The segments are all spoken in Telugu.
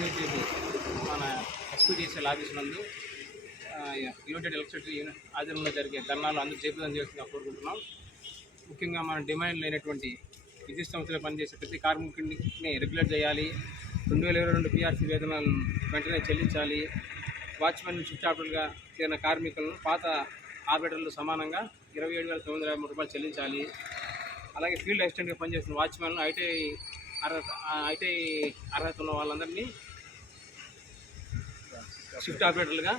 యూనిట్ మన ఎస్పీటీసీఎల్ ఆఫీస్ నందు యునైటెడ్ ఎలక్ట్రిసిటీ ఆధ్వర్యంలో జరిగే ధర్నాలు అందరూ జయప్రదం చేస్తుందిగా కోరుకుంటున్నాం. ముఖ్యంగా మన డిమాండ్ లేనటువంటి విద్యుత్ సంస్థలో పనిచేసే ప్రతి కార్మికుడిని రెగ్యులేట్ చేయాలి. 2022 PRC వేతనాలను వెంటనే చెల్లించాలి. వాచ్మెన్ షిఫ్ట్ ఆపరేటర్గా చేరిన కార్మికులను పాత ఆపరేటర్లు సమానంగా 27,953 రూపాయలు చెల్లించాలి. అలాగే ఫీల్డ్ అసిస్టెంట్గా పనిచేసిన వాచ్మెన్లు ఐటీఐ అర్హత ఉన్న వాళ్ళందరినీ షిఫ్ట్ ఆపరేటర్లుగా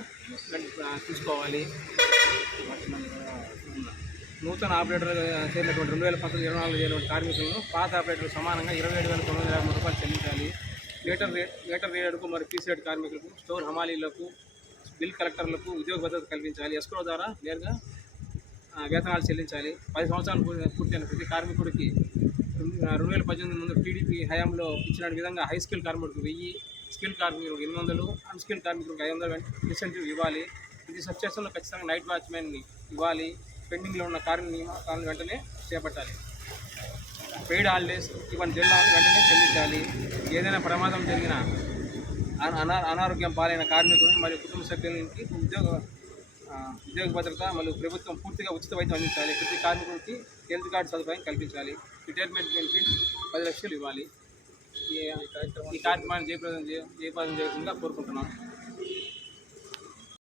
తీసుకోవాలి. నూతన ఆపరేటర్ చేరినటువంటి 2019-24 చేరినటువంటి కార్మికులను పాత ఆపరేటర్లు సమానంగా 27,953 రూపాయలు చెల్లించాలి. వేటర్ రీడర్కు మరియు పీసీఎడ్ కార్మికులకు, స్టోర్ హమాలీలకు, బిల్ కలెక్టర్లకు ఉద్యోగ భద్రత కల్పించాలి. ఎస్క్రో ద్వారా నేరుగా వేతనాలు చెల్లించాలి. 10 సంవత్సరాలు పూర్తయిన ప్రతి కార్మికుడికి 2018 ముందు టీడీపీ హయాంలో ఇచ్చిన విధంగా హై స్కిల్ కార్మికుడికి 1000, స్కిల్ కార్మికులకు 800, అన్స్కిల్ కార్మికులకు 500 ఇన్సెంటివ్ ఇవ్వాలి. ఇది సబ్స్టేషన్లో ఖచ్చితంగా నైట్ వాచ్మెన్ని ఇవ్వాలి. పెండింగ్లో ఉన్న నియామకాలను వెంటనే చేపట్టాలి. పెయిడ్ హాలిడేస్ ఇవన్నీ జిల్లాలను వెంటనే చెల్లించాలి. ఏదైనా ప్రమాదం జరిగిన అనారోగ్యం పాలైన కార్మికులను మరియు కుటుంబ సభ్యులకి ఉద్యోగ భద్రత మరియు ప్రభుత్వం పూర్తిగా ఉచిత వైద్యం అందించాలి. ప్రతి కార్మికుడికి హెల్త్ కార్డు సదుపాయం కల్పించాలి. రిటైర్మెంట్ బెనిఫిట్ 10 లక్షలు ఇవ్వాలి. ఈ కార్యక్రమాన్ని జయప్రదం చేయాల్సిందిగా కోరుకుంటున్నాం.